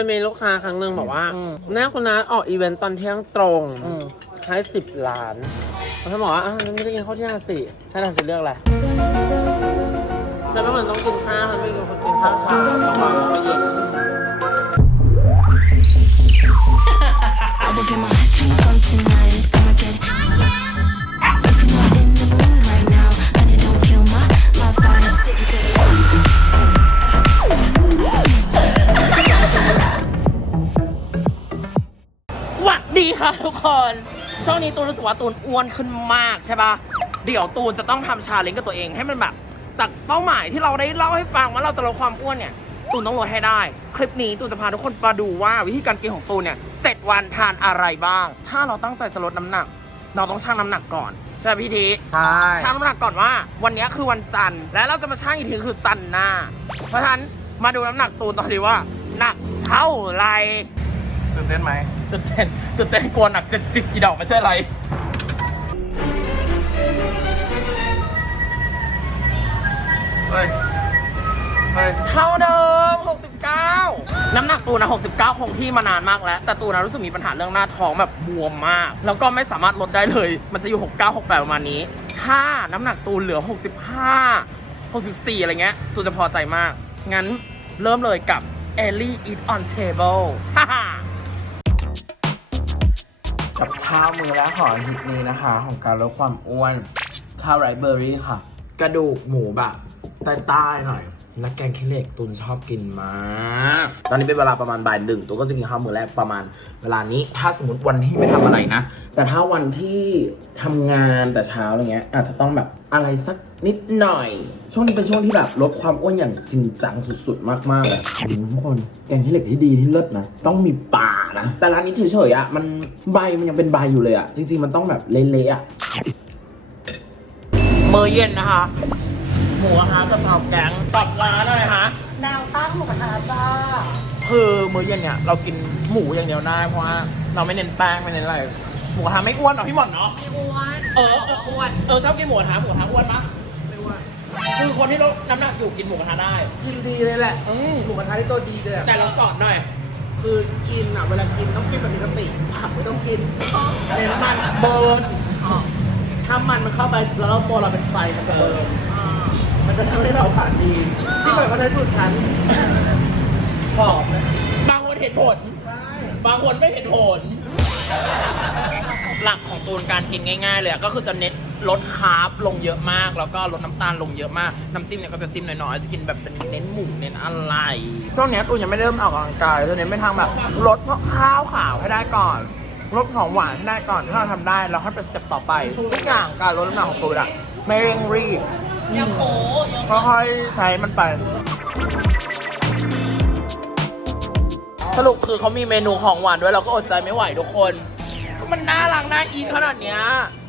ยมีลูกค้าครั้งหนึ่งบอกว่าอืม แม่คุณนัทออกอีเวนต์ตอนเที่ยงตรงอืมให้สิบล้านแล้วฉันบอกว่าอ้าวฉันไม่ได้กินข้าวเที่ยงสิให้เราจะเลือกอะไรฉันก็เหมือนต้องกินข้าวฉันไม่กินคนกินข้าวเช้าต้องวางมื้อเย็น I will get my drink on tonight. ดดีค่ะทุกคน ช่วงนี้ตูนรู้สึกว่าตูนอ้วนขึ้นมากใช่ปะเดี๋ยวตูนจะต้องทำชาเลนจ์กับตัวเองให้มันแบบจากเป้าหมายที่เราได้เล่าให้ฟังว่าเราจะลดความอ้วนเนี่ย ตูนต้องลดให้ได้ คลิปนี้ตูนจะพาทุกคนมาดูว่าวิธีการกินของตูนเนี่ยเจ็ดวันทานอะไรบ้าง ถ้าเราตั้งใจจะลดน้ำหนัก เราต้องชั่งน้ำหนักก่อน ใช่ไหมพี่ทีใช่ ชั่งน้ำหนักก่อนว่า วันนี้คือวันจันทร์และเราจะมาชั่งอีกทีคือจันทร์หน้า เพราะฉะนั้นมาดูน้ำหนักตูนตอนนี้ว่าหนักเท่าไหร่ ตื่นเต้นไหมตื่นเต้นตื่นเต้นกลัวหนักเจ็ดสิบอีดอกไม่ใช่อะไรเฮ้ยเฮ้ยเท่าเดิม 69 น้ำหนักตูนะ 69 คงที่มานานมากแล้ว แต่ตูนะรู้สึกมีปัญหาเรื่องหน้าท้องแบบบวมมาก แล้วก็ไม่สามารถลดได้เลย มันจะอยู่ 69 68 ประมาณนี้ ถ้าน้ำหนักตูนเหลือ 65 64 อะไรเงี้ย ตูนจะพอใจมาก งั้นเริ่มเลยกับ Ellie Eat on Table ฮ่าฮ่า กับข้าวมือและของอาทิตย์นี้นะคะ ของการลดความอ้วน ข้าวไรซ์เบอร์รี่ค่ะ กระดูกหมูแบบใต้ๆหน่อย และแกงขี้เหล็กตุนชอบกินมาก ตอนนี้เป็นเวลาประมาณบ่ายหนึ่งตัวก็จะกินข้าวมือแรกประมาณ เวลานี้ ถ้าสมมติวันที่ไม่ทำอะไรนะ แต่ถ้าวันที่ทำงานแต่เช้าอะไรเงี้ย อาจจะต้องแบบอะไรสักนิดหน่อย ช่วงนี้เป็นช่วงที่แบบลดความอ้วนอย่างจริงจังสุดๆ มากๆเลยอืมทุกคนแกงขี้เหล็กที่ดีที่เลิศนะ ต้องมีป่านะ แต่ร้านนี้เฉยๆอะมันใบมันยังเป็นใบอยู่เลยอะจริง ๆ มันต้องแบบเละๆอะมื้อเย็นนะคะ หมูกระทะกระสอบแกงกับร้านอะไรคะแนวตั้งหมูกระทะจ้าคือมื้อเย็นเนี่ยเรากินหมูอย่างเดียวได้เพราะว่าเราไม่เน้นแป้งไม่เน้นอะไรหมูกระทะไม่อ้วนหรอกพี่หม่อนเนาะไม่อ้วนเออเอออ้วนเออชอบกินหมูกระทะหมูกระทะอ้วนปะไม่อ้วนคือคนที่ลดน้ำหนักอยู่กินหมูกระทะได้กินดีเลยแหละอืมหมูกระทะที่ตัวดีเลยอะแต่เราสอนหน่อยคือกินอะเวลากินต้องกินแบบมีสติผักไม่ต้องกินเน้นมันเบิร์นถ้ามันมันเข้าไปแล้วตัวเราเป็นไฟมันจะเบิร์น มันจะทำให้เราผ่านดีที่เหมือนเขาใช้สูตรฉันหอมนะบางคนเห็นผล บางคนไม่เห็นผล หลักของตูนการกินง่ายๆเลยอะก็คือจะเน้นลดคาร์บลงเยอะมาก แล้วก็ลดน้ำตาลลงเยอะมาก น้ำจิ้มเนี่ยก็จะจิ้มน้อยๆจะกินแบบเป็นเน้นหมูเน้นอะไรช่วงเนี้ยตูนยังไม่เริ่มออกกำลังกายตัวเนี้ยไม่ทางแบบลดข้าวขาวให้ได้ก่อนลดของหวานให้ได้ก่อนถ้าเราทำได้เราค่อยไปสเต็ปต่อไปทุกอย่างการลดน้ำหนักของตูนอะไม่เร่งรีบ ค่อยๆใช้มันไป สรุปคือเขามีเมนูของหวานด้วยเราก็อดใจไม่ไหวทุกคน มันน่ารักน่าอินขนาดเนี้ย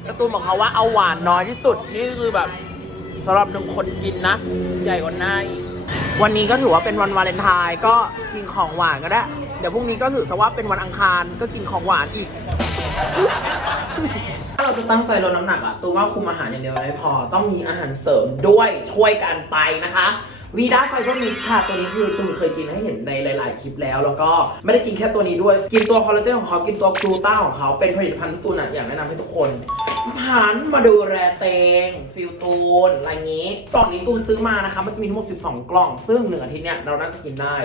การ์ตูนบอกเขาว่าเอาหวานน้อยที่สุด นี่คือแบบสำหรับหนึ่งคนกินนะ ใหญ่กว่าหน้าอีก วันนี้ก็ถือว่าเป็นวันวาเลนไทน์ก็กินของหวานก็ได้ เดี๋ยวพรุ่งนี้ก็ถือซะว่าเป็นวันอังคารก็กินของหวานอีกถ้า เราจะตั้งใจลดน้ำหนักอะตัวว่าคุมอาหารอย่างเดียวไม่พอ ต้องมีอาหารเสริมด้วยช่วยกันไปนะคะวีด้าไฟเบอร์มิสค่ะตัวนี้คือตูนเคยกินให้เห็นในหลาย ๆ คลิปแล้ว แล้วก็ไม่ได้กินแค่ตัวนี้ด้วย กินตัวคอลลาเจนของเขา กินตัวกลูต้าของเขา เป็นผลิตภัณฑ์ที่ตูนอะอยากแนะนำให้ทุกคนหันมาดูแลเตง ฟิลตูนอะไรงี้ กล่องนี้ตูนซื้อมานะคะ มันจะมีทั้งหมด 12 กล่อง ซึ่งหนึ่งอาทิตย์เนี่ยเราน่าจะกินได้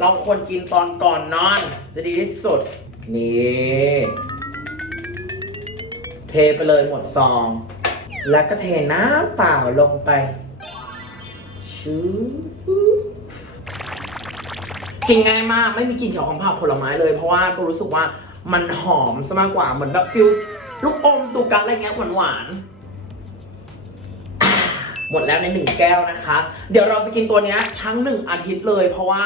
เราควรกินตอนก่อนนอน จะดีที่สุด นี่ เทไปเลยหมดซอง แล้วก็เทน้ำเปล่าลงไปชูกินง่ายมากไม่มีกลิ่นเขียวของผักผลไม้เลย เพราะว่าตัวรู้สึกว่ามันหอมซะมากกว่าเหมือนแบบฟิลลูกอมสุกัสอะไรเงี้ยหวานๆ หมดแล้วในหนึ่งแก้วนะคะ เดี๋ยวเราจะกินตัวนี้ทั้งหนึ่งอาทิตย์เลย เพราะว่า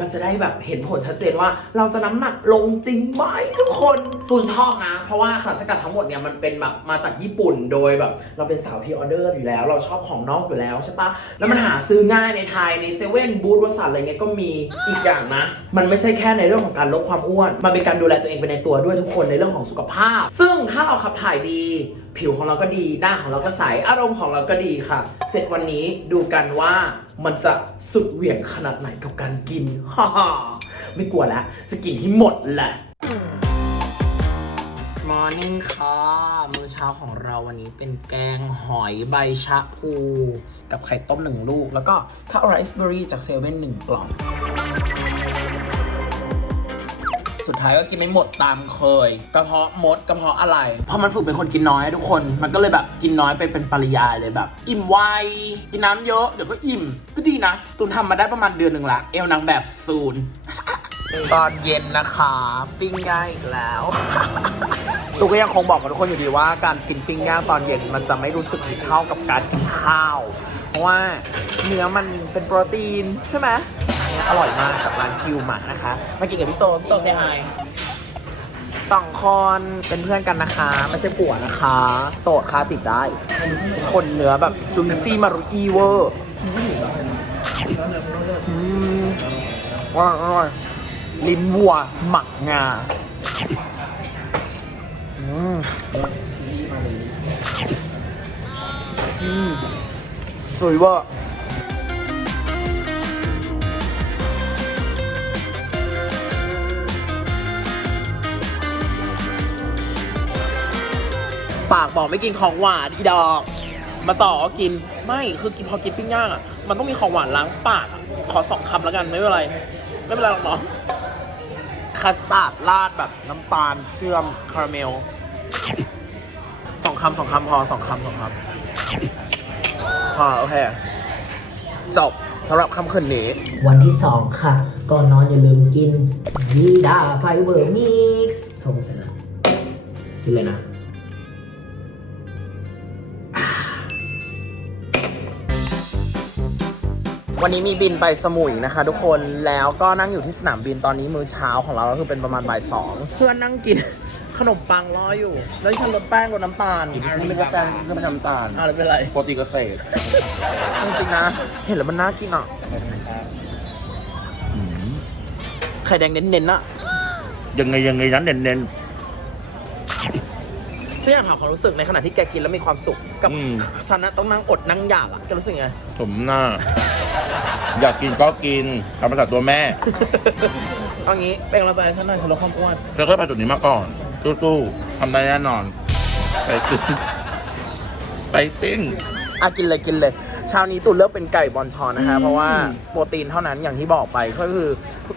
มันจะได้แบบเห็นผลชัดเจนว่า เราจะน้ำหนักลงจริงไหมทุกคนตูนชอบนะ เพราะว่าสารสกัดทั้งหมดเนี่ยมันเป็นแบบมาจากญี่ปุ่นโดยแบบ เราเป็นสาวพีออเดอร์อยู่แล้ว เราชอบของนอกอยู่แล้วใช่ปะแล้วมันหาซื้อง่ายในไทยในเซเว่นบูธวสันอะไรเงี้ยก็มีอีกอย่างนะ มันไม่ใช่แค่ในเรื่องของการลดความอ้วน มันเป็นการดูแลตัวเองไปในตัวด้วยทุกคนในเรื่องของสุขภาพ ซึ่งถ้าเราขับถ่ายดี ผิวของเราก็ดี หน้าของเราก็ใส อารมณ์ของเราก็ดีค่ะ เสร็จวันนี้ดูกันว่ามันจะสุดเหวี่ยงขนาดไหนกับการกิน ฮ่าฮไม่กลัวแล้ว จะกินที่หมดแหละ มอร์นิ่งค่ะ มื้อเช้าของเราวันนี้เป็นแกงหอยใบชะพู กับไข่ต้มหนึ่งลูก แล้วก็ข้าวไรซ์เบอร์รี่จากเซเว่นหนึ่งกล่อง สุดท้ายก็กินไม่หมดตามเคย กระเพาะมดกระเพาะอะไรเพราะมันฝึกเป็นคนกินน้อยทุกคน มันก็เลยแบบกินน้อยไปเป็นปริยายเลยแบบ อิ่มไวกินน้ำเยอะเดี๋ยวก็อิ่ม ก็ดีนะ ตุนทำมาได้ประมาณเดือนหนึ่งละ เอวนางแบบศูนย์ตอนเย็นนะคะปิ้งย่างอีกแล้วตูก็ยังคงบอกกับทุกคนอยู่ดีว่าการกินปิ้งย่างตอนเย็นมันจะไม่รู้สึกผิดเท่ากับการกินข้าว เพราะว่าเนื้อมันเป็นโปรตีนใช่ไหม อันนี้อร่อยมากกับร้านกิวหมักนะคะ มากินกับพี่โซพี่โซเซฮายสองคนเป็นเพื่อนกันนะคะ ไม่ใช่ผัวนะคะ โสดค่ะจิบได้ คนเนื้อแบบจุนซี่มารุอีเวอร์อืมอร่อยอร่อยลิ้นวัวหมักงาอืมอืมสวยเวอากบอกไม่กินของหวานอีดอก มาจ่อกินไม่คือกินพอกินปิ้งย่างอะมันต้องมีของหวานล้างปากอะขอสองคำแล้วกันไม่เป็นไร ไม่เป็นไรหรอกเนาะคัสตาร์ดราดแบบน้ำตาลเชื่อมคาราเมลสองคำสองคำพอสองคำสองคำพอโอเคจบสำหรับคำคืนนี้ วันที่สองค่ะ ก่อนนอนอย่าลืมกินวีดาไฟเบอร์มิกซ์ทงเสร็จแล้วกินเลยนะ วันนี้มีบินไปสมุยนะคะ ทุกคนแล้วก็นั่งอยู่ที่สนามบินตอนนี้มื้อเช้าของเราก็คือเป็นประมาณบ่ายสองเพื่อนนั่งกิน ขนมปังรออยู่ แล้วดิฉันลดแป้งลดน้ำตาลนี่ไม่ใช่แป้งนี่ไม่ใช่น้ำตาลอะไรเป็นไรโปรตีนเกษตรจริงๆนะ เห็นแล้วมันน่ากินอะไข่แดงเน้นๆอะยังไงยังไงนั้นเน้น ฉันอยากถามความรู้สึกในขณะที่แกกินแล้วมีความสุข กับอืม ฉันนะต้องนั่งอดนั่งอยากอะแกรู้สึกไงๆผมหน้า อยากกินก็กินทำภาษาตัวแม่เอางี้เป็นกำลังใจให้ฉันหน่อยฉันลดความอ้วน เธอเคยไปจุดนี้มาก่อนสู้ๆทำได้แน่นอน ไปติ้งไปติ้ง อะกินเลยกินเลยเช้านี้ตูนเลือกเป็นไก่บอลชอนนะคะ เพราะว่าโปรตีนเท่านั้นอย่างที่บอกไปก็คือ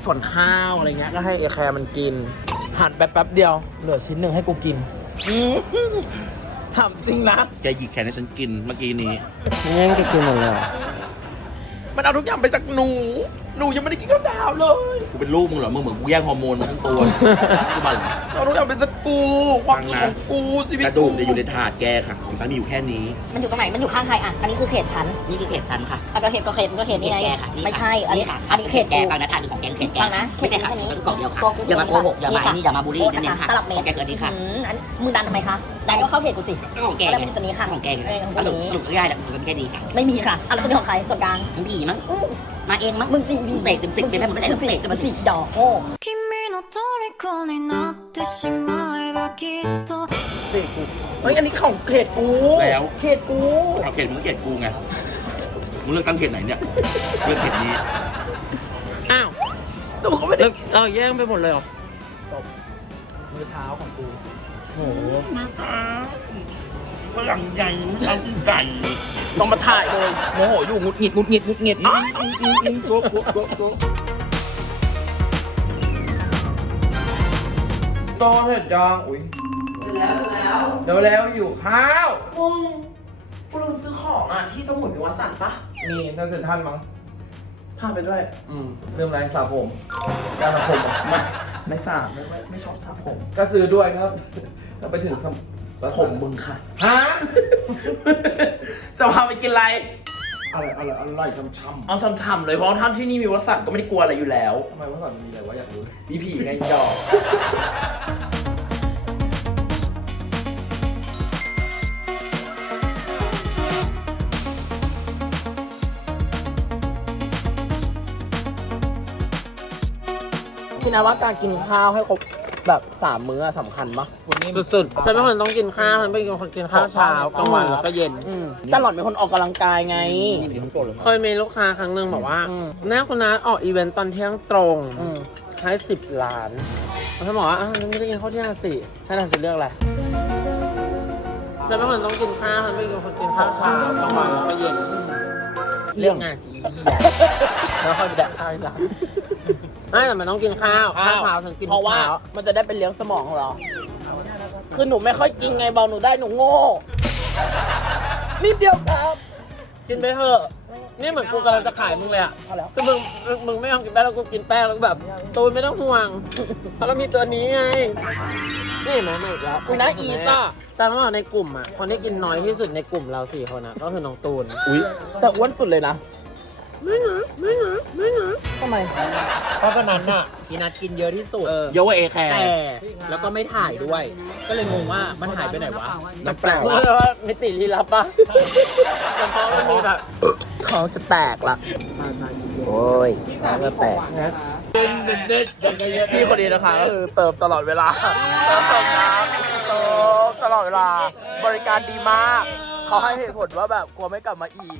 ส่วนข้าวอะไรเงี้ยก็ให้เอแคร์มันกินหั่นแป๊บแป๊บๆเดียว เหลือชิ้นหนึ่งให้กูกิน ถามจริงนะ แกหยิกแขนให้ฉันกินเมื่อกี้นี้ แย่งกันกินหมดเลยเหรอ มันเอาทุกอย่างไปจากหนู หนูยังไม่ได้กินข้าวเช้าเลยกูเป็นลูกมึงเหรอ มึงเหมือนกูแย่งฮอร์โมนมาทั้งตัวกูมาเหรอเอาทุกอย่างไปจากกูความสุขของกูชีวิตกระดูกจะอยู่ในถาดแกค่ะ ของฉันมีอยู่แค่นี้ มันอยู่ตรงไหน มันอยู่ข้างใครอะ อันนี้คือเขตฉัน นี่คือเขตฉันค่ะอะก็เขตก็เขตมันก็เขตนี่ไงแกค่ะนี่ค่ะไม่ใช่ อันนี้ค่ะอันนี้เขตแกกูฟังนะทานของแกคือเขตแกฟังนะไม่ใช่ค่ะเขตนี้ฉันกล่องเดียวค่ะตัวกูอย่ามาโกหกอย่ามาค่ะนี่อย่ามาบูลลี่โทษนั่นเองนะคะค่ะตลับเมตรแกเกิดนี้ค่ะอืมอันมึงดันทำไมคะดันก็เข้าเขตกูสิก็ของแกแล้วมันอยู่ตรงนี้ค่ะของแกไงเออของกูสอรุปย่างนี้สรุปง่ายๆแหละมันแค่ดีค่ะไม่มีค่ะอันนี้ของใครส่วนกลางมันผีมั้งอื้อ มาเองมั้ง มึงสิบี เสกเสกเป็นได้มันไม่ใช่ มึง เส สิ ก มันสิดอกโง่ 君の虜になってしまえばきっと เขตกูเฮ้ยอันนี้ของเขตกู แล้ว เขตกู เอาเขตมึงเขตกูไง มึงเลือกตั้งเขตไหนเนี่ย เลือกเขตนี้ อ้าว ตูก็ไม่ได้ แล้วเอาแย่งไปหมดเลยเหรอ มื้อเช้าของกู โอ้โห ฝรั่งใหญ่ไม่เอากินไก่ต้องมาถ่ายเลยโมโหอยู่หงุดหงิดหงุดหงิดหงุดหงิดอ้าวโตเสร็จยังอุ้ยเร็วแล้วอยู่ข้าวมึงกูลืมซื้อของอะที่สมุนมีวัดสันปะนี่น่าเซ็นทรันมั้งพาไปด้วย อืมเริ่มไรสระผมการสระผมอะไม่ไม่สระไม่ไม่ไม่ชอบสระผม ก็ซื้อด้วยครับถ้าไปถึงสม ผมมึงค่ะ ฮะจะพาไปกินอะไร อะไรอะไรอะไรช้ำเอาช่ำๆเลยเพราะท่านที่นี่มีวัดสันก็ไม่ได้กลัวอะไรอยู่แล้วๆทำไมเมื่อก่อนมันมีอะไรวะอยากรู้เลยมีผีไงดอก พี่นะว่าการกินข้าวให้ครบ แบบสามมื้ออะสำคัญปะสุดๆฉันเป็นคนต้องกินข้าวฉันเป็นคนกินข้าวเช้ากลางวันแล้วก็เย็น อืมแต่หล่อนเป็นคนออกกำลังกายไง เคยมีลูกค้าครั้งหนึ่งบอกว่าอืมแน่คุณนัทออกอีเวนต์ตอนเที่ยงตรง อืม ให้สิบล้านฉันบอกว่าอ้าวฉันไม่ได้กินข้าวเที่ยงสิฉันอาจจะเลือกอะไรฉันเป็นคนต้องกินข้าวฉันไม่เป็นคนกินข้าวเช้ากลางวันแล้วก็เย็นเรื่องงานสีแล้วค่อยไปแดกข้าวที่หลัง ไม่แต่มันต้องกินข้าวข้าวเช้าฉันกินเพราะว่าช้มันจะได้เป็นเลี้ยงสมองเหรอ คือหนูไม่ค่อยกินไงบอกหนูได้หนูโง่นิดเดียวครับกินไปเถอะนี่เหมือนกูกำลังจะขายมึงเลยอะคือมึงมึงมึงไม่ยอมกินแป้งแล้วกูกินแป้งแล้วแบบตูนไม่ต้องห่วงเพราะเรามีตัวนี้ไงนี่เห็นไหมมาอีกแล้วอุ้ยนะอีซ่า แต่ว่าในกลุ่มอะคนที่กินน้อยที่สุดในกลุ่มเราสี่คนอะก็คือน้องตูนอุ้ยแต่อ้วนสุดเลยนะ ไม่นะไม่นะไม่นะ ทำไม เพราะฉะนั้นอะกีนัดกินเยอะที่สุดยกว่าเอแคร์แต่แล้วก็ไม่ถ่ายด้วย ก็เลยงงว่ามันหายไปไหนวะมันแปลกเพราะว่ามิติลี้ลับปะแต่เพราะมันมีแบบเขาจะแตกละโอ้ยเขาจะแตกพี่คนนี้นะคะก็คือเติมตลอดเวลา เติมเติมน้ำเติมตลอดเวลา บริการดีมาก เขาให้เหตุผลว่าแบบกลัวไม่กลับมาอีก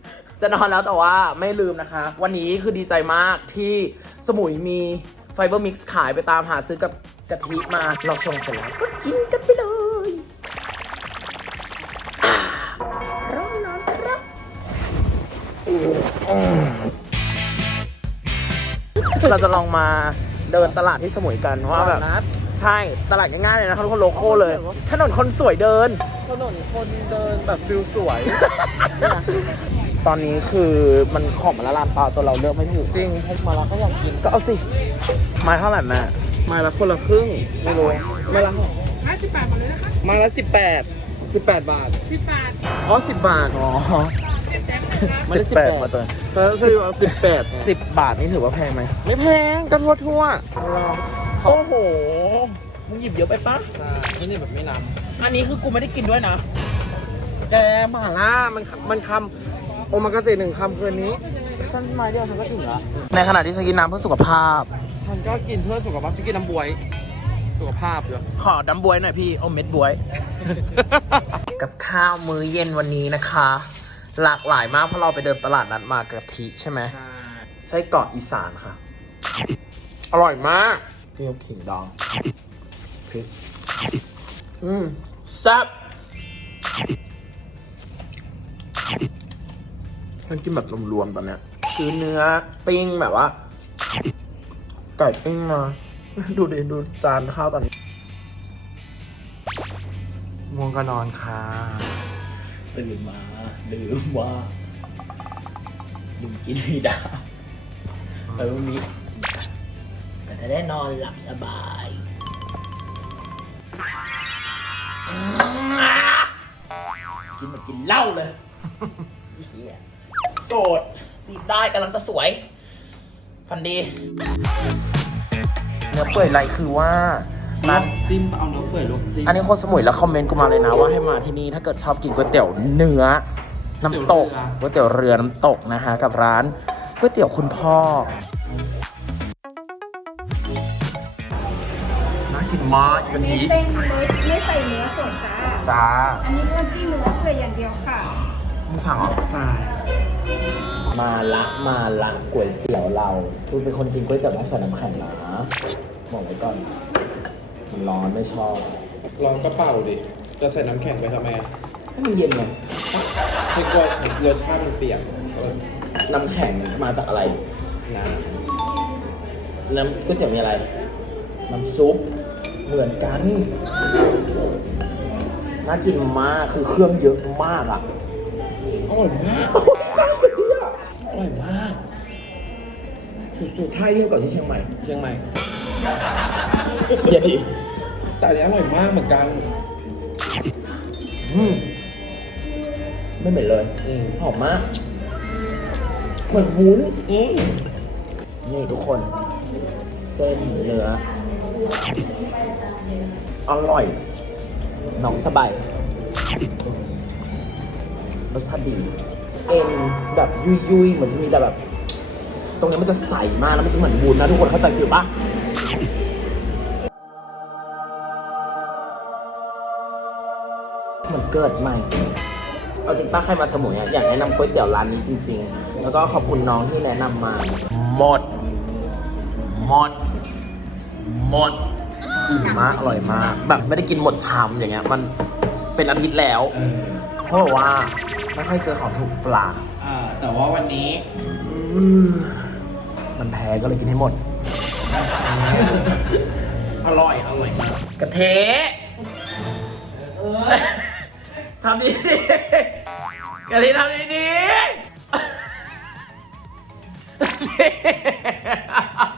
จะนอนแล้วแต่ว่าไม่ลืมนะคะ วันนี้คือดีใจมากที่สมุยมีไฟเบอร์มิกซ์ขายไปตามหาซื้อกับกะทิมาเราชงเสร็จแล้วก็กินกันไปเลยอ่าร้อนร้อนครับเราจะลองมาเดินตลาดที่สมุยกันว่าแบบใช่ตลาดง่ายๆเลยนะครับทุกคนโลโก้เลยถนนคนสวยเดินถนนคนเดินแบบฟิลสวย ตอนนี้คือมันของมันละลานตาจนเราเลือกไม่ถูกจริงพกมาแล้วก็อยากกินก็เอาสิไม้เท่าไหร่แม่ไมาละคนละครึ่งไม่รู้ไมาละห้าสิบบาทหมดเลยนะคะไมาละสิบแปดสิบแปดบาทสิบบาทอ๋อสิบบาทอ๋อไม่สิได้บแปด18มาเจอเซอร์ซื้อเอาสิบแปดสิบบาทนี่ถือว่าแพงไหมไม่แพงก็ทั่วทั่วโอ้โหมึงหยิบเยอะไปปะๆนี่แบบไม่นอันนี้คือกูไม่ได้กินด้วยนะำแกหมาล่ามันมันคำ โอมากาเสะหนึ่งคำคืนนี้ ฉันมาเดียวฉันก็ถึงละในขณะที่ฉันกินน้ำเพื่อสุขภาพ ฉันก็กินเพื่อสุขภาพฉันกินน้ำบวย สุขภาพอยู่ขอน้ำบวยหน่อยพี่เอาเม็ดบวย กับข้าวมื้อเย็นวันนี้นะคะ หลากหลายมากเพราะเราไปเดินตลาดนัดมากะทิใช่ไหมไส้กรอกอีสานค่ะ อร่อยมากเปรี้ยวขิงดองพริกอืมแซ่บ ฉันกินแบบรวมๆตอนเนี้ยซื้อเนื้อปิ้งแบบว่าไก่ปิ้งมาดูดิดูจานข้าวตอนนี้ง่วงก็นอนค่ะตื่นมาลืมว่าลืมกินไม่ได้แล้ววันนี้ก็จะได้นอนหลับสบายกินเหมือนกินเหล้าเลยเหี้ย โสดจีบได้กำลังจะสวยฟันดี เนื้อเปื่อยไรคือว่าร้านจิ้มเอาเนื้อเปื่อยลวกจิ้มอันนี้คนสมุยแล้วคอมเมนต์กูมาเลยนะว่าให้มาที่นี่ถ้าเกิดชอบกินก๋วยเตี๋ยวเนื้อ น้ำตกก๋วยเตี๋ยวเรือน้ำตกนะฮะกับร้านก๋วยเตี๋ยวคุณพ่อน่ากินมากกะทิเป็นไม่ใส่เนื้อส่วนจ้า จ้าอันนี้เนื้อที่เนื้อเปื่อยอย่างเดียวค่ะมึงสั่งเหรอ ใช่ มาละมาละก๋วยเตี๋ยวเราคุณเป็นคนกินก๋วยเตี๋ยวต้องใส่น้ำแข็งนะบอกไว้ก่อน มันร้อนไม่ชอบลองก็เป่าดิ จะใส่น้ำแข็งไปทำไมอะให้มันเย็นไงคือกลัวรสชาติมันเปลี่ยนเออน้ำแข็งมาจากอะไร นะน้ำก๋วยเตี๋ยวมีอะไร น้ำซุปเหมือนกัน น่ากินมาก คือเครื่องเยอะมากอะ อร่อยมาก อร่อยมากสุดๆท้ายเที่ยวก่อนที่เชียงใหม่ เชียงใหม่เย็นดีแต่อันนี้อร่อยมากเหมือนกันอืมไม่เหม็นเลยอืมหอมมาก เหมือนวุ้นอืมนี่ทุกคน เส้นเนื้อ อร่อย น้องสบายรสชาติดี เอ็นแบบยุยยุยๆเหมือนจะมีแต่แบบ ตรงนี้มันจะใสมากแล้วมันจะเหมือนวุ้นนะทุกคนเข้าใจฟิลปะเหมือนเกิดใหม่เอาจริงป้าใครมาสมุยอะอยากแนะนำก๋วยเตี๋ยวร้านนี้จริง ๆ แล้วก็ขอบคุณน้องที่แนะนำมา หมด หมด หมดอิ่มมากอร่อยมาก แบบไม่ได้กินหมดชามอย่างเงี้ย มันเป็นอาทิตย์แล้ว เพราะว่า ไม่ค่อยเจอของถูกปลาอ่าแต่ว่าวันนี้มันแพ้ก็เลยกินให้หมด อร่อย อร่อยมาก กระเทะทำดีดีๆกระเทะทำดีดีๆ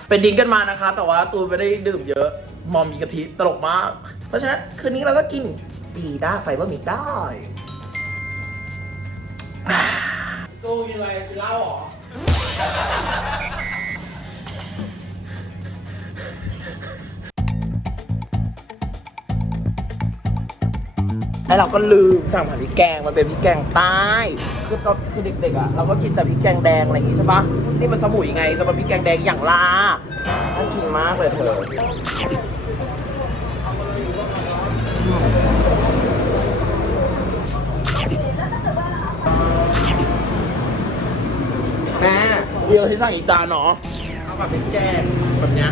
เป็นดิ้งกันมานะคะ แต่ว่าตูนไม่ได้ดื่มเยอะ มอมมีกะทิตลกมาก เพราะฉะนั้น คืนนี้เราก็กินปีด้าไฟเบอร์มิกได้ ตูกินอะไรกินเหล้าเหรอแล้วเราก็ลืมสั่งผัดพริกแกงมันเป็นพริกแกงใต้คือตอนคือเด็กๆอะเราก็กินแต่พริกแกงแดงอะไรอย่างงี้ใช่ปะนี่มันสมุยไงจะมาพริกแกงแดงอย่างลาน่ากินมากเลยเธอ แม่เดียวที่สั่งอีกจานเนาะเอาแบบเป็นแกงแบบเนี้ย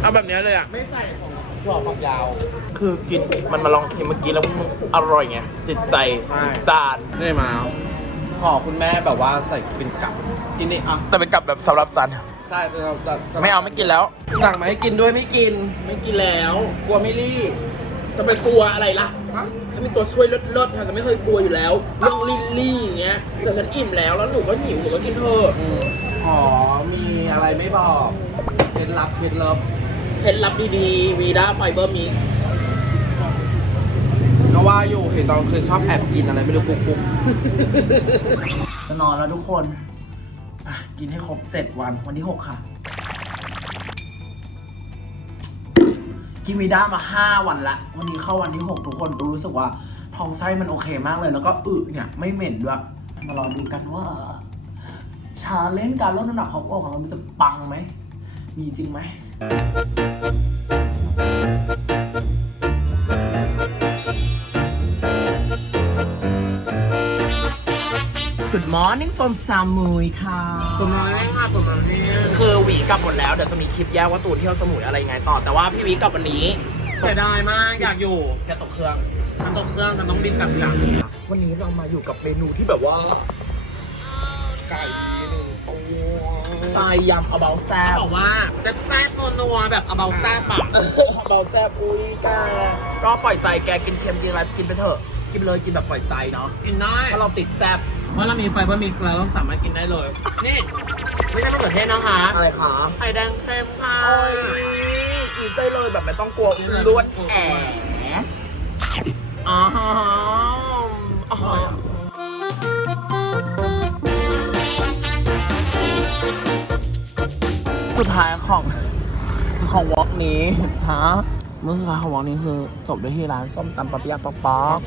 เอาแบบเนี้ยเลยอะ ไม่ใส่ของถั่วฝักยาว คือกินมันมาลองชิมเมื่อกี้แล้วมันอร่อยไงติดใจใช่ จานนี่มา ขอคุณแม่แบบว่าใส่เป็นกับกินนี่อะแต่เป็นกับแบบสำหรับจานใช่เราจะจะไม่เอาไม่กินแล้ว สั่งมาให้กินด้วยไม่กิน ไม่กินแล้ว กลัวไม่รีบ จะไปกลัวอะไรล่ะฉันมีตัวช่วยเลิศๆค่ะฉันไม่เคยกลัวอยู่แล้วเรื่องลิลลี่อย่างเงี้ยแต่ฉันอิ่มแล้วแล้วหนูก็หิวหนูก็กินเถอะขอมีอะไรไม่บอกเคล็ดลับเคล็ดลับเคล็ดลับดีๆวีด้าไฟเบอร์มิกซ์ก็ว่าอยู่เห็นตอนคืนชอบแอบกินอะไรไม่รู้กุ๊กกุ๊กจะนอนแล้วทุกคนอะกินให้ครบ7วันวันที่6ค่ะ กินวีด้ามา 5 วันละ วันนี้เข้าวันที่ 6 ทุกคนรู้สึกว่าท้องไส้มันโอเคมากเลย แล้วก็อึเนี่ยไม่เหม็นด้วยมารอดูกันว่า ชาเลนจ์การลดน้ำหนักของโอของเรามันจะปังไหม มีจริงไหม Good morning from Samui ค่ะตัวน้อยค่ะตัวน้อยคือหวีกลับหมดแล้ว เดี๋ยวจะมีคลิปแยกว่าตูนเที่ยวสมุยอะไรยังไงต่อ แต่ว่าพี่หวีกลับวันนี้เสียดายมากอยากอยู่แกตกเครื่อง ฉันตกเครื่องฉันต้องบินกลับกลับวันนี้เรามาอยู่กับเมนูที่แบบว่า ไก่หนึ่งตัวสไตล์ยำอเบาแซ่บบอกว่าแซ่บแซ่บนัวๆแบบเอาเบาแซ่บปะเบาแซ่บอุ้ยแกก็ปล่อยใจแกกินเค็มกินอะไรกินไปเถอะ กินไปเลยกินแบบปล่อยใจเนาะกินได้เพราะเราติดแซ่บ เพราะเรามีไฟเบอร์มิกซ์แล้วเราสามารถกินได้เลย นี่ไม่ใช่มะเขือเทศนะคะอะไรคะไข่แดงเค็มค่ะโอ้ยกินได้เลยแบบไม่ต้องกลัวลวดแอะอ๋ออ๋อสุดท้ายของของวอล์กนี้ฮะมื้อสุดท้ายของวอล์กนี้คือ จบด้วยที่ร้านส้มตำปะเปียกป๊อกป๊อก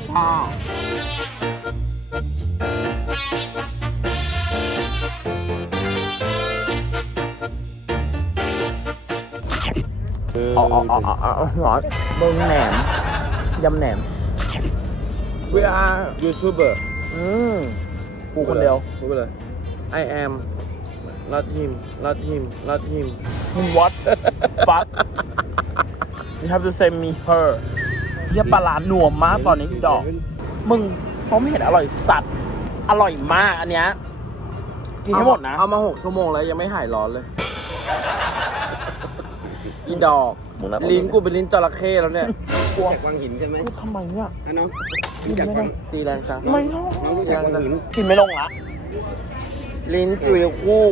อ๋ออ๋ออ๋ออ๋อร้อนเบิ้งแหนมยำแหนม We are YouTuber อืมกูคนเดียวพูดไปเลย I am not him not him not him What fuck you have to say me her เฮียปลาร้าหนัวมากตอนนี้อีดอก มึงเขาไม่เห็นอร่อยสัตว์ อร่อยมากอันเนี้ยกินให้หมดนะ เอามาหกชั่วโมงแล้วยังไม่หายร้อนเลย อีดอก มึงนะลิ้นกูเป็นลิ้นจระเข้แล้วเนี่ยกลัวจากวังหินใช่ไหมพูดทำไมเนี่ยอะน้องรู้จักวังตีแรงจังไม่น้องน้องรู้จักวังหินกินไม่ลงละลิ้นจุยคู่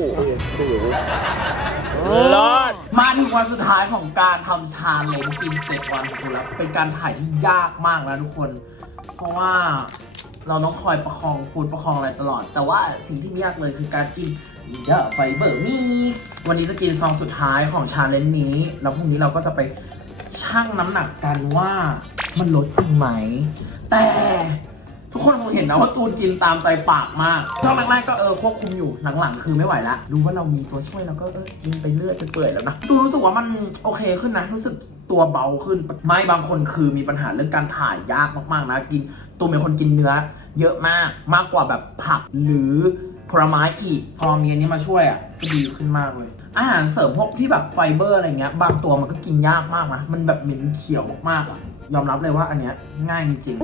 เลิศมาถึงวันสุดท้ายของการทำชาเลนจ์กินเจ็ดวันของคุณแล้วเป็นการถ่ายที่ยากมากนะทุกคน เพราะว่าเราต้องคอยประคองฟูดประคองอะไรตลอด แต่ว่าสิ่งที่ไม่ยากเลยคือการกิน เดอะไฟเบอร์มิกวันนี้จะกินซองสุดท้ายของชาเลนจ์นี้ แล้วพรุ่งนี้เราก็จะไปชั่งน้ำหนักกันว่ามันลดจริงไหม แต่ทุกคนคงเห็นนะว่าตูนกินตามใจปากมากช่วงแรกๆก็เออควบคุมอยู่ หลังๆ คือไม่ไหวละรู้ว่าเรามีตัวช่วยแล้วก็เออกินไปเรื่อยจนเปื่อยแล้วนะตูนรู้สึกว่ามันโอเคขึ้นนะ รู้สึกตัวเบาขึ้น ไม่บางคนคือมีปัญหาเรื่องการถ่ายยากมากๆนะ กินตูนเป็นคนกินเนื้อ เยอะมากมากกว่าแบบผักหรือ ผลไม้อีกพอมีอันนี้มาช่วยอะก็ดีขึ้นมากเลย อาหารเสริมพวกที่แบบไฟเบอร์อะไรเงี้ย บางตัวมันก็กินยากมากนะ มันแบบเหม็นเขียวมากๆอะ ยอมรับเลยว่าอันเนี้ยง่ายจริง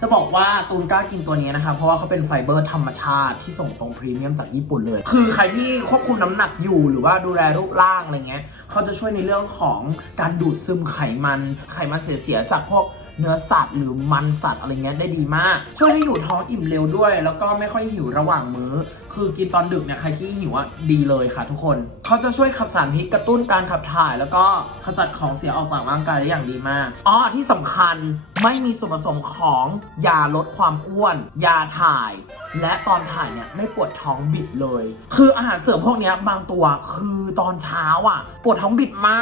จะบอกว่าตูนกล้ากินตัวนี้นะคะ เพราะว่าเขาเป็นไฟเบอร์ธรรมชาติที่ส่งตรงพรีเมียมจากญี่ปุ่นเลย คือใครที่ควบคุมน้ำหนักอยู่หรือว่าดูแลรูปร่างอะไรเงี้ยเขาจะช่วยในเรื่องของการดูดซึมไขมัน ไขมันเสียๆจากพวก เนื้อสัตว์หรือมันสัตว์อะไรเงี้ยได้ดีมาก ช่วยให้อยู่ท้องอิ่มเร็วด้วย แล้วก็ไม่ค่อยหิวระหว่างมื้อ คือกินตอนดึกเนี่ยใครที่หิวอะดีเลยค่ะทุกคน เขาจะช่วยขับสารพิษกระตุ้นการขับถ่าย แล้วก็ขจัดของเสียออกจากร่างกายได้อย่างดีมากอ๋อที่สำคัญไม่มีส่วนผสมของยาลดความอ้วน ยาถ่าย และตอนถ่ายเนี่ยไม่ปวดท้องบิดเลย คืออาหารเสริมพวกนี้บางตัวคือตอนเช้าอะ ปวดท้องบิดมา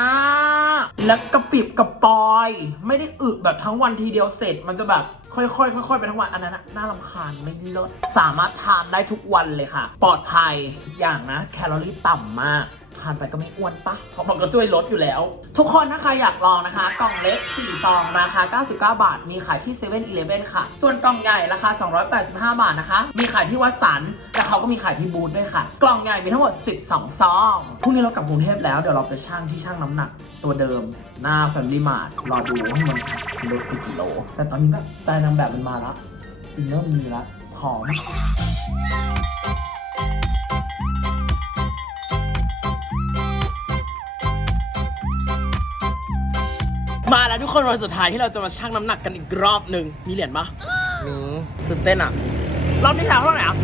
ก แล้วกระปิบกระปอย ไม่ได้อึแบบทั้งวันทีเดียวเสร็จมันจะแบบค่อยๆค่อยๆไปทั้งวันอันนั้นน่ะน่ารำคาญไม่เลิศสามารถทานได้ทุกวันเลยค่ะ ปลอดภัยอีกอย่างนะ แคลอรี่ต่ำมาก ทานไปก็ไม่อ้วนปะเพราะมันก็ช่วยลดอยู่แล้ว ทุกคนถ้าใครอยากลองนะคะ กล่องเล็ก4ซองราคา 99 บาท มีขายที่7 e เ e ่ e อค่ะ ส่วนกล่องใหญ่ราคา 285 บาทนะคะ มีขายที่วัดสันและเขาก็มีขายที่บูธด้วยค่ะ กล่องใหญ่มีทั้งหมด 12 ซองพรุ่งนี้เรากลับกรุงเทพแล้วเดี๋ยวเราไปชั่งที่ชั่งน้ำหนักตัวเดิม หน้า Family Mart รอดูว่ามันจะลดไปกี่โล แต่ตอนนี้แบบใจนางแบบมันมาละอินเนอร์มีละพร้อม ทุกคนวันสุดท้ายที่เราจะมาชั่งน้ำหนักกันอีกรอบหนึ่งมีเหรียญปะมีตื่นเต้นอะ รอบที่แล้วเท่าไหร่อะ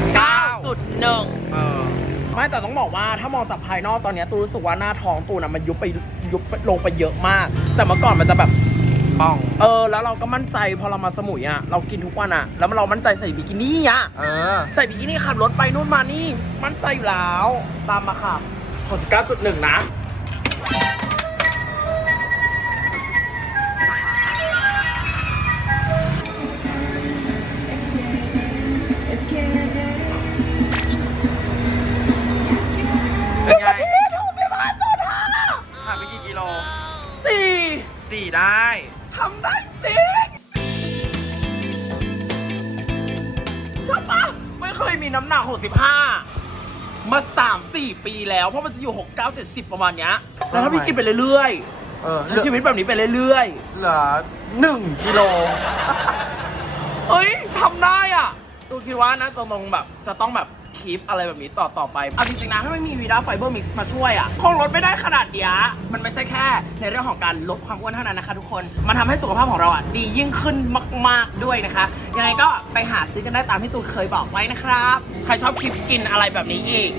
69จุดหนึ่งเออไม่แต่ต้องบอกว่าถ้ามองจากภายนอกตอนเนี้ยตูรู้สึกว่าหน้าท้องตูน่ะมันยุบไปยุบลงไปเยอะมาก แต่เมื่อก่อนมันจะแบบ ป้อง เออ แล้วเราก็มั่นใจพอเรามาสมุยอะ เรากินทุกวันอะ แล้วเรามั่นใจใส่บิกินี่อะ เออ ใส่บิกินี่ขับรถไปนู่นมานี่ มั่นใจอยู่แล้ว ตามมาค่ะ69.1 นะ 3-4ปีแล้ว เพราะมันจะอยู่ 69 70 ประมาณเนี้ยแล้วถ้าพี่กินไปเรื่อยเออๆใช้ชีวิตแบบนี้ไปเรื่อยเหลือหนึ่งกิโล ๆเฮ้ยทำได้อะตูคิดว่าน่าจะลงแบบจะต้องแบบคีปอะไรแบบนี้ต่อต่อไปเอาจริงๆนะถ้าไม่มีวีดาไฟเบอร์มิกซ์มาช่วยอะคงลดไม่ได้ขนาดเนี้ยมันไม่ใช่แค่ ในเรื่องของการลดความอ้วนเท่านั้นนะคะทุกคน มันทำให้สุขภาพของเราอะดียิ่งขึ้นมาก ๆด้วยนะคะยังไงก็ไปหาซื้อกันได้ตามที่ตูนเคยบอกไว้นะครับ ใครชอบคลิปกินอะไรแบบนี้อีก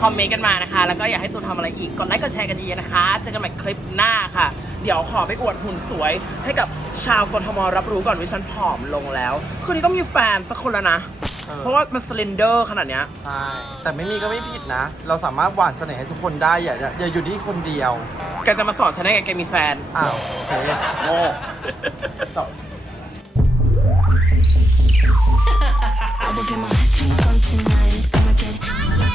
คอมเมนต์กันมานะคะ แล้วก็อยากให้ตูนทำอะไรอีกกดไลค์กดแชร์กันเยอะๆนะคะ เจอกันใหม่คลิปหน้าค่ะ เดี๋ยวขอไปอวดหุ่นสวย ให้กับชาวกทมรับรู้ก่อนว่าฉันผอมลงแล้ว คืนนี้ต้องมีแฟนสักคนแล้วนะเออเพราะว่ามันสเลนเดอร์ขนาดเนี้ย ใช่ แต่ไม่มีก็ไม่ผิดนะ เราสามารถหวานเสน่ห์ให้ทุกคนได้ อย่าอย่าอย่าอยู่ที่คนเดียว แกจะมาสอนฉันได้ไงแกมีแฟนอ้าวโอเคโง่จบ I will get my drink on tonight.